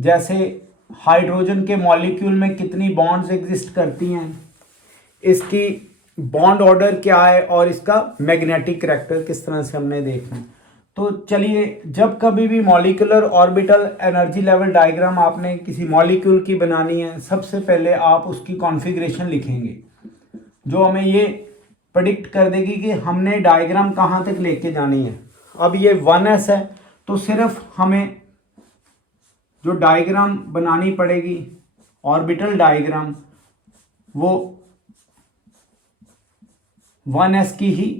जैसे हाइड्रोजन के मॉलिक्यूल में कितनी बॉन्ड्स एग्जिस्ट करती हैं, इसकी बॉन्ड ऑर्डर क्या है और इसका मैग्नेटिक करैक्टर किस तरह से हमने देखना है। तो चलिए, जब कभी भी molecular orbital energy level diagram आपने किसी मॉलिक्यूल की बनानी है, सबसे पहले आप उसकी कॉन्फ़िगरेशन लिखेंगे जो हमें ये प्रेडिक्ट कर देगी कि हमने डायग्राम कहाँ तक लेके जानी है। अब ये 1s है तो सिर्फ हमें जो डायग्राम बनानी पड़ेगी ऑर्बिटल डायग्राम वो 1s की ही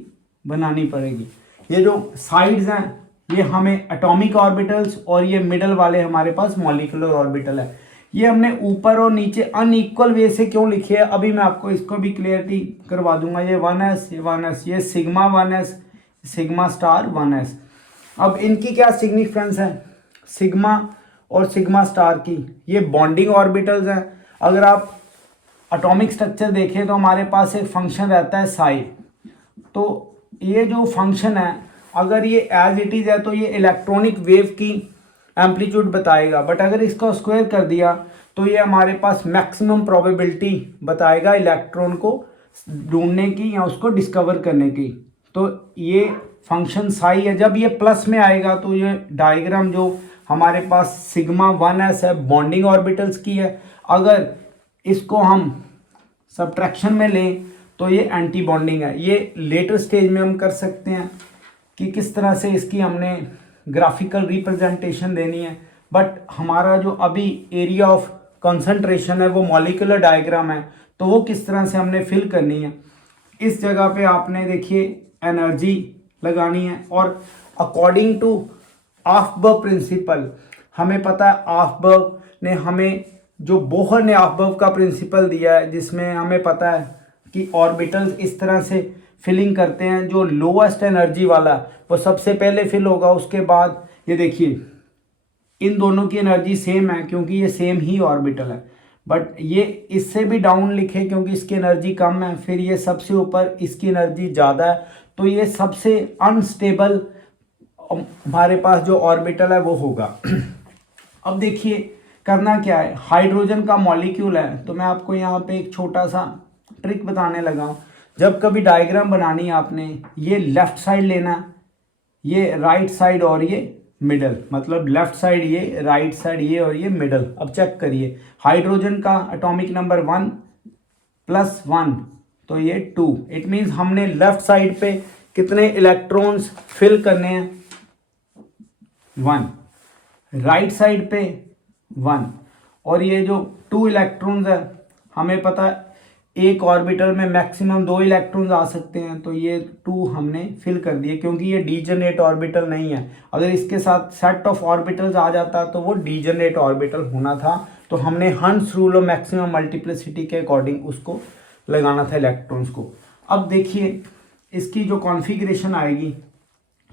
बनानी पड़ेगी। ये जो साइड्स हैं ये हमें एटॉमिक ऑर्बिटल्स और ये मिडल वाले हमारे पास मॉलिक्यूलर ऑर्बिटल है। ये हमने ऊपर और नीचे अनइक्वल वे से क्यों लिखे है, अभी मैं आपको इसको भी क्लियरिटी करवा दूंगा। ये 1s, ये 1s, ये sigma 1s, sigma star 1s। अब इनकी क्या सिग्निफिकेंस है सिग्मा और सिग्मा स्टार की? ये बॉन्डिंग ऑर्बिटल्स हैं। अगर आप एटॉमिक स्ट्रक्चर देखें तो हमारे पास एक फंक्शन रहता है साई। तो ये जो फंक्शन है अगर ये एज इट इज़ है तो ये इलेक्ट्रॉनिक वेव की एम्पलीट्यूड बताएगा, बट अगर इसका स्क्वायर कर दिया तो ये हमारे पास मैक्सिमम प्रोबेबिलिटी बताएगा इलेक्ट्रॉन को ढूंढने की या उसको डिस्कवर करने की। तो ये फंक्शन साई है। जब ये प्लस में आएगा तो ये डायग्राम जो हमारे पास सिग्मा 1s है बॉन्डिंग ऑर्बिटल्स की है। अगर इसको हम सब्ट्रैक्शन में लें तो ये एंटी बॉन्डिंग है। ये लेटर स्टेज में हम कर सकते हैं कि किस तरह से इसकी हमने ग्राफिकल रिप्रेजेंटेशन देनी है, बट हमारा जो अभी एरिया ऑफ कंसंट्रेशन है वो मॉलिक्यूलर डायग्राम है, तो वो किस तरह से हमने फिल करनी है। इस जगह पे आपने देखिए एनर्जी लगानी है और अकॉर्डिंग टू ऑफबर्ग प्रिंसिपल हमें पता है ऑफबर्ग ने हमें जो बोहर ने ऑफबर्ग का प्रिंसिपल दिया है जिसमें हमें पता है कि ऑर्बिटल्स इस तरह से फिलिंग करते हैं। जो लोएस्ट एनर्जी वाला वो सबसे पहले फिल होगा, उसके बाद ये देखिए इन दोनों की एनर्जी सेम है क्योंकि ये सेम ही ऑर्बिटल है, बट ये इससे भी डाउन लिखे क्योंकि इसकी एनर्जी कम है, फिर ये सबसे ऊपर इसकी एनर्जी ज़्यादा है, तो ये सबसे अनस्टेबल हमारे पास जो ऑर्बिटल है वो होगा। अब देखिए करना क्या है, हाइड्रोजन का मॉलिक्यूल है तो मैं आपको यहाँ पे एक छोटा सा ट्रिक बताने लगा हूँ। जब कभी डायग्राम बनानी है आपने ये लेफ्ट साइड लेना, ये राइट साइड और ये मिडल, मतलब लेफ्ट साइड ये, राइट साइड ये और ये मिडल। अब चेक करिए हाइड्रोजन का एटॉमिक नंबर 1 + 1 तो ये 2। इट मीन्स हमने लेफ्ट साइड पे कितने इलेक्ट्रॉन्स फिल करने हैं 1, राइट साइड पे 1, और ये जो 2 इलेक्ट्रॉन्स है हमें पता है एक ऑर्बिटल में मैक्सिमम 2 इलेक्ट्रॉन्स आ सकते हैं, तो ये 2 हमने फिल कर दिए क्योंकि ये डीजनरेट ऑर्बिटल नहीं है। अगर इसके साथ सेट ऑफ ऑर्बिटल्स आ जाता तो वो डीजनरेट ऑर्बिटल होना था, तो हमने हंस रूल ऑफ मैक्सिमम मल्टीप्लिसिटी के अकॉर्डिंग उसको लगाना था इलेक्ट्रॉन्स को। अब देखिए इसकी जो कॉन्फ़िगरेशन आएगी,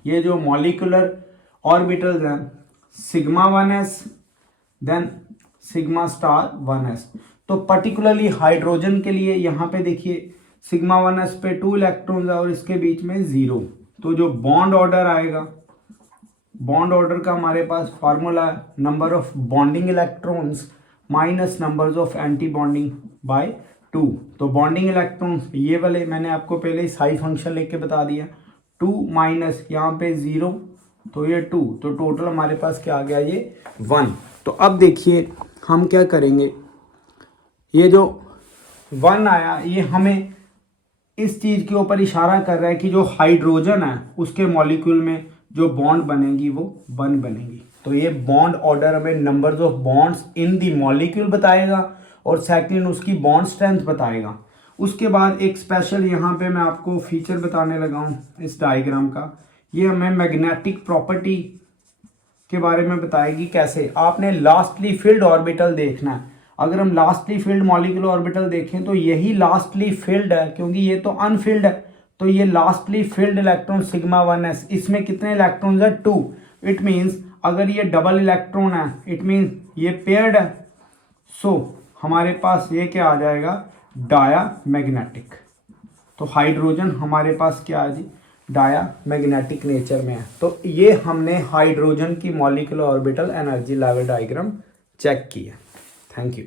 ये जो मॉलिक्यूलर ऑर्बिटल्स हैं sigma 1s then sigma star 1s। तो पर्टिकुलरली हाइड्रोजन के लिए यहाँ पे देखिए सिग्मा 1s पे 2 इलेक्ट्रॉन्स है और इसके बीच में 0। तो जो बॉन्ड ऑर्डर आएगा, बॉन्ड ऑर्डर का हमारे पास फार्मूला है number of bonding electrons minus numbers of anti bonding by 2। तो बॉन्डिंग इलेक्ट्रॉन्स ये वाले मैंने आपको पहले ही साई फंक्शन लेके बता दिया, 2 माइनस यहाँ पे 0 तो ये 2, तो टोटल हमारे पास क्या आ गया ये 1। तो अब देखिए हम क्या करेंगे, ये जो 1 आया ये हमें इस चीज़ के ऊपर इशारा कर रहा है कि जो हाइड्रोजन है उसके मॉलिक्यूल में जो बॉन्ड बनेगी वो 1 बनेगी। तो ये बॉन्ड ऑर्डर हमें numbers of bonds in the molecule बताएगा और सेकंड उसकी बॉन्ड स्ट्रेंथ बताएगा। उसके बाद एक स्पेशल यहाँ पे मैं आपको फीचर बताने लगा हूँ इस डायग्राम का, ये हमें मैग्नेटिक प्रॉपर्टी के बारे में बताएगी। कैसे आपने लास्टली फिल्ड ऑर्बिटल देखना है। अगर हम लास्टली फिल्ड मॉलिक्यूलर ऑर्बिटल देखें तो यही लास्टली फिल्ड है क्योंकि ये तो अनफिल्ड है, तो ये lastly field electron sigma 1s, इसमें कितने इलेक्ट्रॉन्स है 2। इट मीन्स अगर ये डबल इलेक्ट्रॉन है इट मीन्स ये पेयर्ड है, सो हमारे पास ये क्या आ जाएगा डाया मैग्नेटिक। तो हाइड्रोजन हमारे पास क्या है जी डाया मैग्नेटिक नेचर में है। तो ये हमने हाइड्रोजन की molecular orbital energy level diagram check किया। Thank you.